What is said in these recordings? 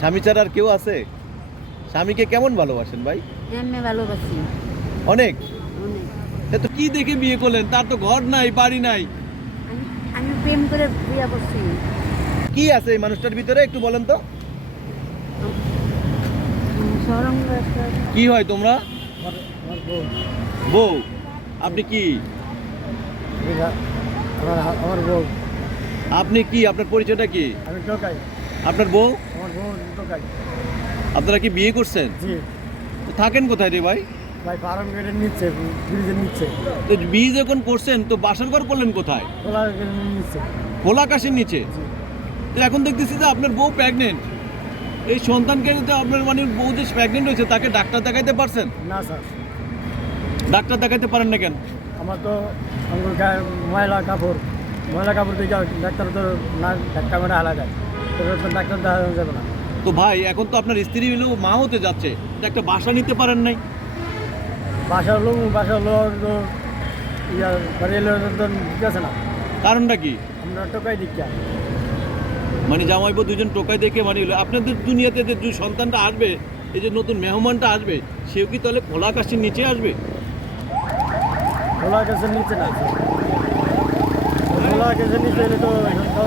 স্বামী ছাড়া আর কেউ আছে? স্বামীকে কেমন ভালোবাসেন ভাই? এমনি ভালোবাসি অনেক। অনেক। তো কি দেখে বিয়ে করলেন? তার তো ঘর নাই, বাড়ি নাই। আমি প্রেম করে বিয়ে করছি। কি আছে এই মানুষটার ভিতরে একটু বলেন তো। সরঙ্গ একটা কি হয় তোমরা? আমার বউ। বউ। আপনি কি? আমার বউ। আপনি কি? আপনার পরিচয়টা কি? আমি টোকাই। আপনার বউ? আমার বউ টোকাই। আপনারা কি বিয়ে করছেন? জি তো থাকেন কোথায় রে ভাই? ভাই ফার্ম গেটের নিচ্ছে, ব্রিজের নিচ্ছে, তো বিয়ে যখন করছেন তো বাসর ঘর করলেন কোথায়? খোলা গেটের নিচ্ছে। খোলা আকাশের নিচে। জি। তো এখন দেখতেছি যে আপনার বউ প্রেগনেন্ট। এই সন্তানকে তো আপনার মানে বউ যে প্রেগনেন্ট হয়েছে তাকে ডাক্তার দেখাইতে পারছেন? না স্যার, ডাক্তার দেখাইতে পারেন না কেন? আমার তো আমার গায়ে ময়লা কাপড় দিয়ে ডাক্তার তো না ধাক্কা মেরে হালা যায়, তো ডাক্তার দেখা যাবে না। তো ভাই এখন তো আপনার স্ত্রী হলো মা হতে যাচ্ছে, তো একটা বাসা নিতে পারেন নাই? বাসার লোক তো ইয়ার বাড়ি এলে তো ঠিক আছে না, কারণটা কি? আমরা টোকাই দিচ্ছি। মানে জামাইবো দুজন টোকাই দেখে মানে হলো আপনাদের দুনিয়াতে যে সন্তানটা আসবে, এই যে নতুন মেহমানটা আসবে, সেও কি তাহলে খোলা আকাশের নিচে আসবে? খোলা গাছের নিচে না, খোলা গাছের নিচে এলে তো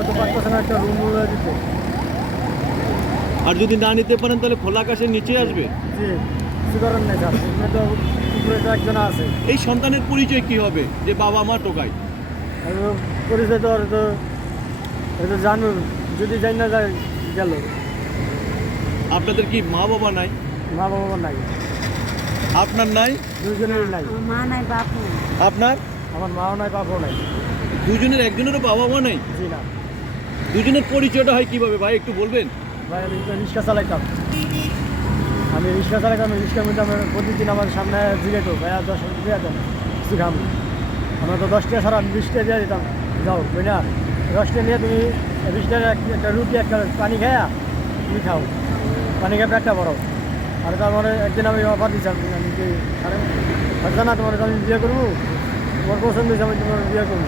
তো পারতেছে না একটা রুম দিতে। আর যদি না নিতে পারেন তাহলে খোলা আকাশের নিচে আসবে? জি, কিছু করার নেই স্যার, এখানে তো উপরে তো একজন আছে। এই সন্তানের পরিচয় কি হবে যে বাবা মা টোকাই? আর পরিচয় তো আর তো জানুন, যদি জানি না যায় গেল। আপনাদের কি মা বাবা নাই? মা বাবা নাই, আপনার নাই? দুজনেরই নাই। আমার মা নাই, বাপ নাই। আপনার? আমার মাও নাই, বাপও নাই। দুজনের একজনেরও বাবা মা নাই? জি না। দুজনের পরিচয়টা হয় কিভাবে ভাই একটু বলবেন? ভাই আমি তো রিক্সা চালাইতাম, রিক্সার মধ্যে আমার প্রতিদিন আমার সামনে জিজ্ঞেস ভাইয়া 10 টাকা দিয়ে দেন কিছু খাবো। আমরা তো 10 টাকা ছাড়া 20 টাকা দিয়ে দিতাম, যাও বুঝলি না, 10 টাকা নিয়ে তুমি 20 টাকা একটা রুটি একটা পানি খায়া তুমি খাও, পানি খেয়ে পেটটা বড়। আর তারপরে একদিন আমি অফার দিচ্ছিলাম, আমি কি আরে হচ্ছে না তোমার আমি বিয়ে করবো, তোমার পছন্দ হয়েছে আমি তোমার বিয়ে করবো।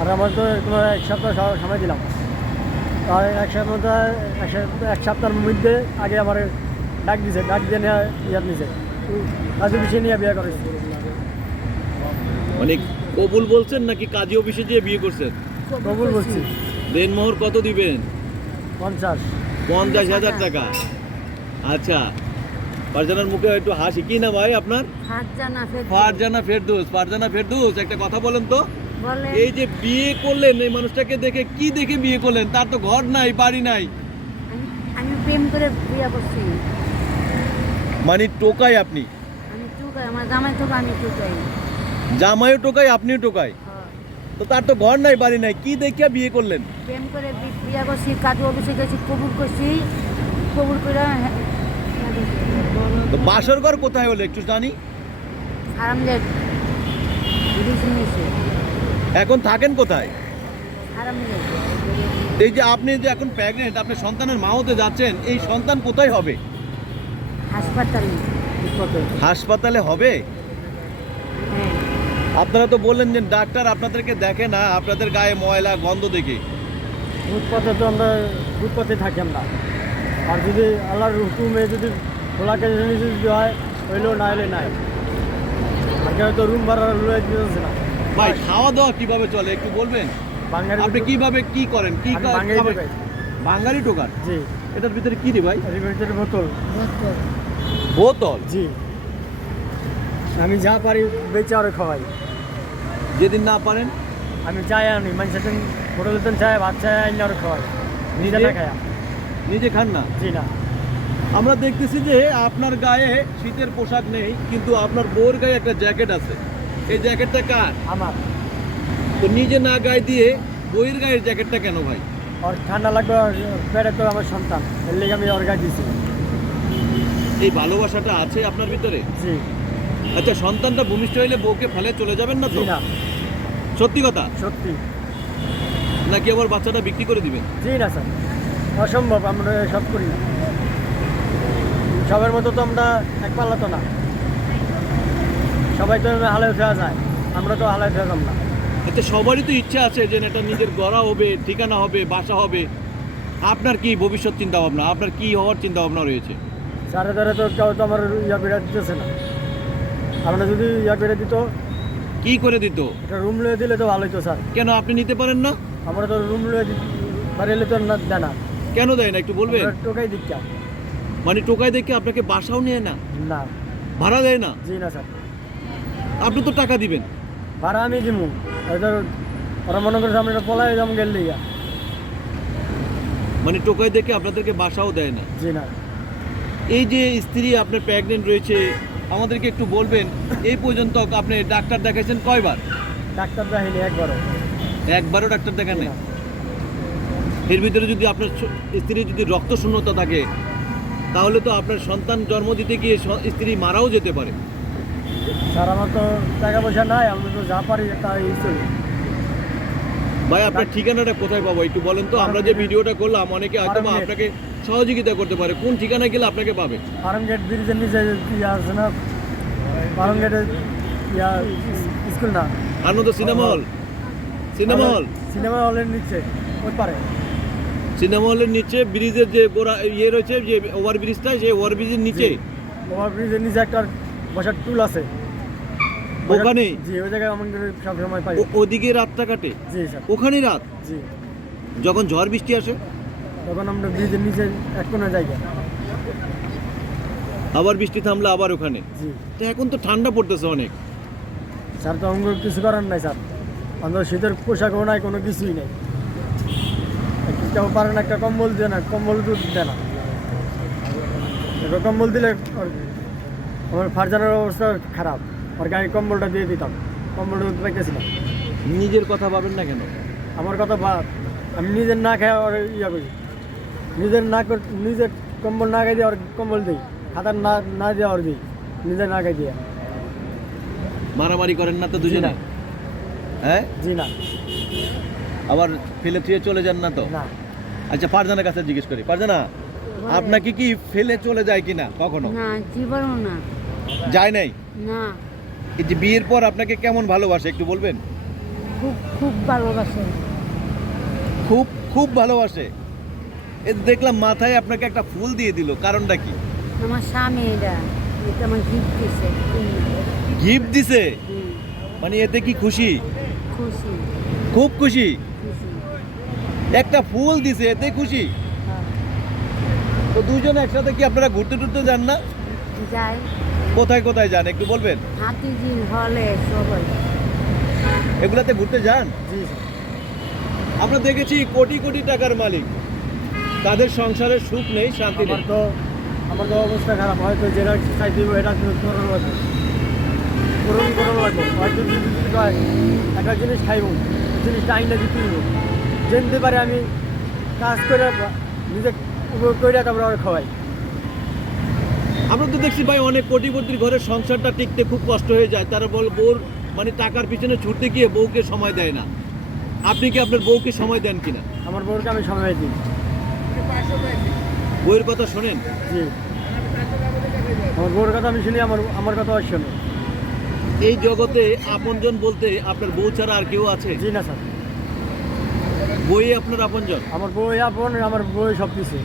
আর আমার তো তোমার 1 সপ্তাহ সময় দিলাম, আর এক সপ্তাহের মধ্যে আগে আমার ডাক দিয়ে নিয়ে ইয়ার নিছে, কাজী অফিসে নিয়ে বিয়ে করেছে। মানে কবুল বলছেন নাকি কাজী অফিসে যেয়ে বিয়ে করছেন? কবুল বলছি। দেনমোহর কত দিবেন? 50। 50,000 টাকা। আচ্ছা, ফারজানার মুখে একটু হাসি। কি না ভাই আপনার? ফারজানা ফেরদৌস। ফারজানা ফেরদৌস, একটা কথা বলেন তো, এই যে বিয়ে করলেন এই মানুষটাকে দেখে কি দেখে বিয়ে করলেন? তার তো ঘর নাই, বাড়ি নাই। আমি প্রেম করে বিয়ে করছি। মানে টোকাই আপনি? আমি টোকাই, আমার জামাই টোকা, আমি টোকাই। জামাইও টোকাই, আপনিও টোকাই? তো তার তো ঘর নাই, বাড়ি নাই, কি দেখিয়া বিয়ে করলেন? প্রেম করে বিয়ে করছি, কাজী অফিসে গেছি, কবুল করছি, কবুল করে তো বাসর ঘর কোথায় হলো একটু জানি? আরামগেট ব্রিজ নিচে। এখন থাকেন কোথায়? আরামগেট। এই যে আপনি যে এখন প্রেগনেন্ট, আপনি সন্তানের মা হতে যাচ্ছেন, এই সন্তান কোথায় হবে? হাসপাতালে। হাসপাতালে হবে? হ্যাঁ। আপনারা তো বললেন যে ডাক্তার আপনাদেরকে দেখে না, আপনাদের গায়ে ময়লা গন্ধ দেখে। ফুটপাতে তো আমরা ফুটপাতে থাকি আমরা, আর যদি আল্লাহর হুকুমে যদি খোলা কাজে যদি হয় হইলেও না হলে নাই, আর কেউ তো রুম ভাড়া লয়ে দিতেছে না। ভাই খাওয়া দাওয়া কিভাবে চলে একটু বলবেন? বাঙালি আপনি কিভাবে কি করেন? কি খাবেন? বাঙালি টোকান? জি। এটার ভিতরে কি রে ভাই? রিভেন্টের বোতল। বোতল? জি। আমি যা পারি বেচে আরো খাওয়াই। যেদিন না পারেন? আমি চাই আনি, মানুষের হোটেল চাই, ভাত চাই আনি আরো খাওয়াই, নিজে না খায়া। নিজে খান না? জি না। আমরা দেখতেছি যে আপনার গায়ে শীতের পোশাক নেই, কিন্তু আপনার বউর গায়ে একটা জ্যাকেট আছে। এই জ্যাকেটটা কার? আমার। তো নিজে না গায়ে দিয়ে বউয়ের গায়ের জ্যাকেটটা কেন ভাই? আর ঠান্ডা লাগবে, পেটে তো আমার সন্তান, এর লেগে আমি ওর গায়ে দিয়েছি। এই ভালোবাসাটা আছে আপনার ভিতরে? জি। আচ্ছা, সন্তানটা ভূমিষ্ঠ হইলে বউকে ফেলে চলে যাবেন না তো? জি না। সত্যি কথা? সত্যি। নাকি আবার বাচ্চাটা বিক্রি করে দিবেন? জি না স্যার, অসম্ভব, আমরা সব করি না। সবার মতো তো আমরা এক পাল্লা তো না, সবাই তো হালায় ফেরা যায়, আমরা তো হালায় ফেরালাম না। আচ্ছা, সবারই তো ইচ্ছা আছে যে এটা নিজের গড়া হবে, ঠিকানা হবে, বাসা হবে। আপনার কি ভবিষ্যৎ চিন্তা ভাবনা, আপনার কি হওয়ার চিন্তা ভাবনা রয়েছে? স্যারে দ্বারা তো কেউ তো আমার ইয়া করে দিতেছে না। আপনারা যদি ইয়া করে দিত, কি করে দিত? একটা রুম লয়ে দিলে তো ভালো হতো স্যার। কেন আপনি নিতে পারেন না? আমরা তো রুম লয়ে বাড়িলে তো না দেয় না। কেন দেয় না একটু বলবেন? আমরা টোকাই দিচ্ছা মানে টোকাই দেখে আপনাকে বাসাও নেয় না, না। ভাড়া দেয় না? জি না স্যার, আপনি তো টাকা দিবেন। ভাড়া আমি দিমু, হয়তো ওরা মনে করে সামনে পলাই যেমন গেল ইয়া। মানে টোকাই দেখে আপনাদেরকে বাসাও দেয় না। জি না। এই যে স্ত্রী আপনার প্রেগনেন্ট রয়েছে, আমাদেরকে একটু বলবেন এই পর্যন্ত আপনি ডাক্তার দেখাইছেন কয়বার? ডাক্তার দেখাইনি একবারও। একবারও ডাক্তার দেখান নাই? এর ভিতরে যদি আপনার স্ত্রীর যদি রক্ত শূন্যতা থাকে তাহলে তো আপনার সন্তান জন্ম দিতে গিয়ে স্ত্রী মারাও যেতে পারে। স্যার আমার তো টাকা পয়সা নাই, আমি তো যা পারি তাই চলি। ভাই আপনার ঠিকানাটা কোথায় পাবো একটু বলেন তো? আমরা যে ভিডিওটা করলাম অনেকে হয়তো বা আপনাকে সহযোগিতা করতে পারে, কোন ঠিকানায় গেলে আপনাকে পাবে? ফার্ম গেট ব্রিজের নিচে ইয়া আছে না, ফার্ম গেটে ইয়া স্কুল না, Anand cinema hall, cinema hall, cinema হলের নিচে ওই পারে। সিনেমা হলের নিচে ব্রিজের যে গোড়া ইয়ে রয়েছে, যে ওভার ব্রিজটা, সেই ওভার ব্রিজের নিচে, ওভার ব্রিজের নিচে একটা বসার টুল আছে ওখানে। জি, ওই জায়গায় আমাদের সব সময় পাই। ওদিকে রাতটা কাটে? জি স্যার। ওখানে রাত জি, যখন ঝড় বৃষ্টি আসে তখন আমরা ব্রিজের নিচে এক কোনো জায়গা। আবার বৃষ্টি থামলে আবার ওখানে। জি তো এখন তো ঠান্ডা পড়তেছে অনেক। স্যার, তো আমাকে কিছু করার নাই স্যার, আমাদের শীতের পোশাকও নাই, কোনো কিছুই নেই। কেউ পারে না একটা কম্বল দেয় না, কম্বল দুধ দেয় না। এবার কম্বল দিলে আমার ফারজানের অবস্থা খারাপ, আর গায়ে কম্বলটা দিয়ে দিতাম, কম্বলটা দিতে পাইতেছিলাম। নিজের কথা ভাবেন না কেন? আমার কথা ভাব, আমি নিজের না খাই আর ইয়া করি, নিজের কম্বল না খাই দিয়ে আর কম্বল দিই, খাতার না দিয়ে আর দিই, নিজের না খাই দিয়ে। মারামারি করেন না তো দুজনে? না। হ্যাঁ, জি না। আবার ফেলে থুয়ে চলে যান না তো? না। আচ্ছা, ফারজানার কাছে জিজ্ঞেস করি। ফারজানা, আপনাকে কি ফেলে চলে যায় কিনা কখনো? না, জীবনও না। যায় নাই? না, এই যে বিয়ের পর আপনাকে কেমন ভালোবাসে একটু বলবেন? খুব খুব ভালোবাসে। খুব খুব ভালোবাসে। এই দেখলাম মাথায় আপনাকে একটা ফুল দিয়ে দিল, কারণটা কি? আমার স্বামী এটা আমার গিফট দিছে। গিফট দিছে? হুম, মানে এতে কি খুশি? খুশি খুব খুশি। খুশি। একটা ফুল দিছে, এতে খুশি? হ্যাঁ, তো দুজন একসাথে কি আপনারা ঘুরতে টুরতে যান না? যাই কোথায় কোথায় যান একটু বলবেন? হাতিঝিল হলে সবাই। এগুলাতে ঘুরতে যান? জি স্যার। আমরা দেখেছি কোটি কোটি টাকার মালিক, তাদের সংসারের সুখ নেই, শান্তি নেই। আমার তো অবস্থা খারাপ, হয়তো যেটা চাই দিব এটা পূরণ লাগবে, পূরণ লাগবে। হয়তো যদি কয় একটা জিনিস খাইব, জিনিসটা আইনটা দিতে দিব, জানতে পারে আমি কাজ করে নিজে করে তারপরে আর খাওয়াই। আমরা তো দেখছি ভাই অনেক কোটিপতির ঘরের সংসারটা টিকতে খুব কষ্ট হয়ে যায়, তারা বউর মানে টাকার পিছনে ছুটতে গিয়ে বউকে সময় দেয় না। আপনি কি আপনার বউকে সময় দেন কিনা? আমার বউকে আমি সময় দিই। বউয়ের কথা শোনেন? জি, আমার বউর কথা আমি শুনি, আমার কথা আর শোনে। এই জগতে আপনজন বলতে আপনার বউ ছাড়া আর কেউ আছে? জি না স্যার, বই আপনার আপনজন? আমার বউ আপন, আমার বউ সব কিছু।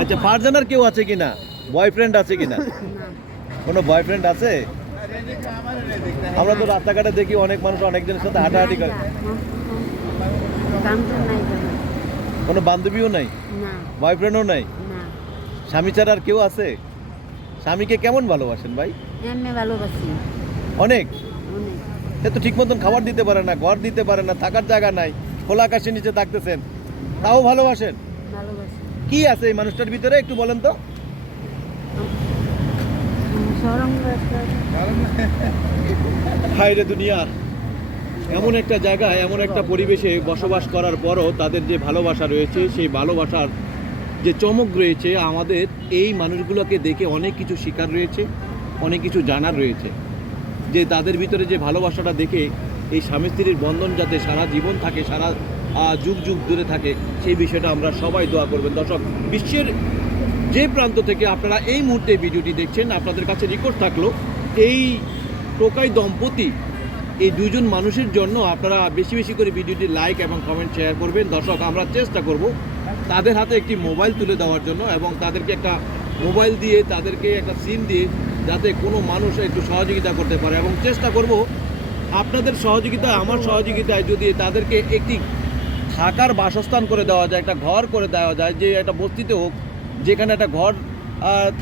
আচ্ছা, ফারজানার কেউ আছে কিনা? বয়ফ্রেন্ড আছে কিনা? না, কোনো বয়ফ্রেন্ড আছে? আমরা তো রাস্তাঘাটে দেখি অনেক মানুষ অনেকজনের সাথে হাঁটাহাঁটি করে। কামটা নাই কেন? কোনো বান্ধবীও নাই, না, বয়ফ্রেন্ডও নাই? না, স্বামী ছাড়া আর কেউ আছে? স্বামীকে কেমন ভালোবাসেন ভাই? এমনি ভালোবাসি অনেক। অনেক। সে তো ঠিক মতন খাবার দিতে পারে না, ঘর দিতে পারে না, থাকার জায়গা নাই, খোলা আকাশের নিচে থাকতেছেন, তাও ভালোবাসেন। ভালোবাসি। কি আছে এই মানুষটার ভিতরে একটু বলেন তো? সরঙ্গ একটা হায়রে দুনিয়া, এমন একটা জায়গায় এমন একটা পরিবেশে বসবাস করার পরও তাদের যে ভালোবাসা রয়েছে, সেই ভালোবাসার যে চমক রয়েছে, আমাদের এই মানুষগুলোকে দেখে অনেক কিছু শেখার রয়েছে, অনেক কিছু জানার রয়েছে। যে তাদের ভিতরে যে ভালোবাসাটা দেখে এই স্বামী স্ত্রীর বন্ধন যাতে সারা জীবন থাকে, সারা যুগ যুগ ধরে থাকে, সেই বিষয়টা আমরা সবাই দোয়া করবেন। দর্শক, বিশ্বের যে প্রান্ত থেকে আপনারা এই মুহূর্তে ভিডিওটি দেখছেন, আপনাদের কাছে রিকোয়েস্ট থাকলো এই টোকাই দম্পতি, এই দুজন মানুষের জন্য আপনারা বেশি বেশি করে ভিডিওটি লাইক এবং কমেন্ট শেয়ার করবেন। দর্শক, আমরা চেষ্টা করব তাদের হাতে একটি মোবাইল তুলে দেওয়ার জন্য এবং তাদেরকে একটা মোবাইল দিয়ে তাদেরকে একটা সিম দিয়ে যাতে কোনো মানুষ একটু সহযোগিতা করতে পারে এবং চেষ্টা করব আপনাদের সহযোগিতা আমার সহযোগিতায় যদি তাদেরকে একটি থাকার বাসস্থান করে দেওয়া যায়, একটা ঘর করে দেওয়া যায়, যে একটা বস্তিতে হোক যেখানে একটা ঘর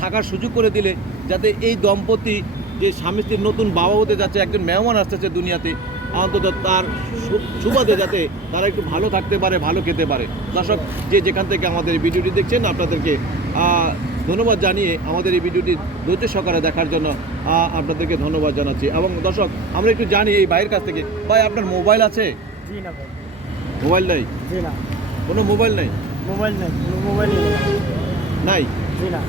থাকার সুযোগ করে দিলে যাতে এই দম্পতি যে স্বামী স্ত্রীর নতুন বাবা হতে যাচ্ছে, একজন মেহমান আসতেছে দুনিয়াতে, অন্তত তার সুবাদে যাতে তারা একটু ভালো থাকতে পারে, ভালো খেতে পারে। দর্শক যে যেখান থেকে আমাদের এই ভিডিওটি দেখছেন আপনাদেরকে ধন্যবাদ জানিয়ে আমাদের এই ভিডিওটি ধৈর্য সহকারে দেখার জন্য আপনাদেরকে ধন্যবাদ জানাচ্ছি। এবং দর্শক আমরা একটু জানি এই ভাইয়ের কাছ থেকে, ভাই আপনার মোবাইল আছে? জি না ভাই, মোবাইল নাই? জি না, কোনো মোবাইল নাই? মোবাইল নেই, কোনো মোবাইল নেই, নাই? জি না।